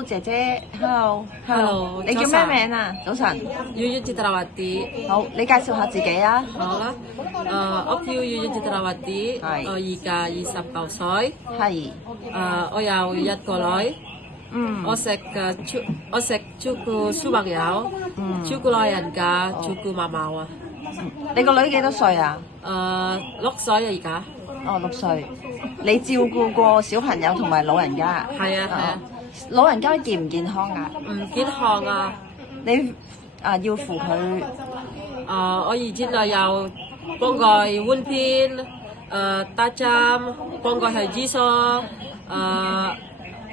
Hello 姐姐，Hello， Hello，你叫咩名啊？早晨。Yuyun Citrawati。好，你介紹下自己啊。好啦，我叫 Yuyun Citrawati，係我而家29歲。係。我有一個女。我識照顧小朋友，照顧老人家，照顧媽媽啊。你個女幾多歲啊？6歲啊，而家。哦，6歲。你照顧過小朋友同埋老人家？係啊係啊。老人家健唔健康啊？唔健康啊！你要扶佢。我以前有幫佢換片，打針，幫佢去醫所，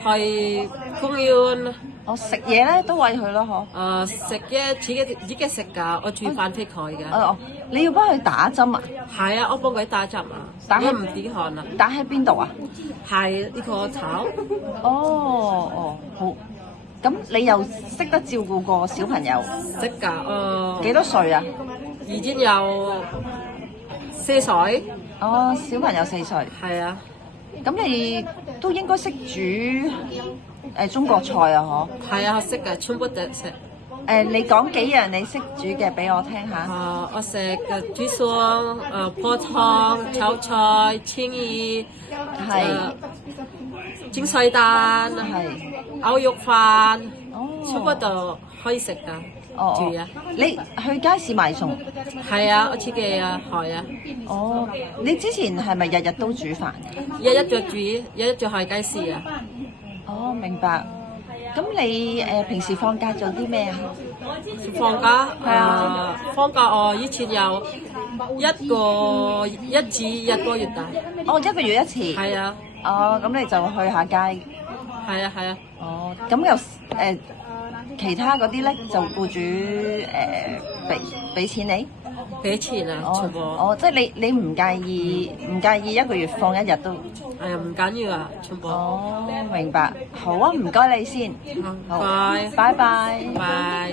去公園。我食嘢咧都餵佢咯，嗬。食嘢自己食㗎，我煮飯俾佢㗎。你要幫佢打針啊？係啊，我幫佢打針啊。打喺唔健康啊？打喺邊度啊？係呢個頭。好。咁你又識得照顧個小朋友？識㗎，幾多歲啊？已經有4歲。小朋友4歲。係啊。咁你都應該識煮中國菜啊？嗬。係啊，識㗎，全部都識。你講幾樣你識煮嘅俾我聽下。我識煮餸，煲湯、炒菜、青魚，蒸水蛋，牛肉飯，全部都可以食㗎。煮啊！你去街市買餸？係啊，我自己啊，係啊。你之前係咪日日都煮飯？日日就煮，日日就去街市啊。明白。咁你平時放假做啲咩啊？放假放假我以前有一至一個月啊。1個月1次。係啊。咁你就去下街。係啊係啊。咁又其他嗰啲咧就僱主俾錢你？俾錢啊，全部。即係你唔介意1個月放1日都？係啊，唔緊要啊，全部。明白。好啊，唔該你先。拜拜拜。拜。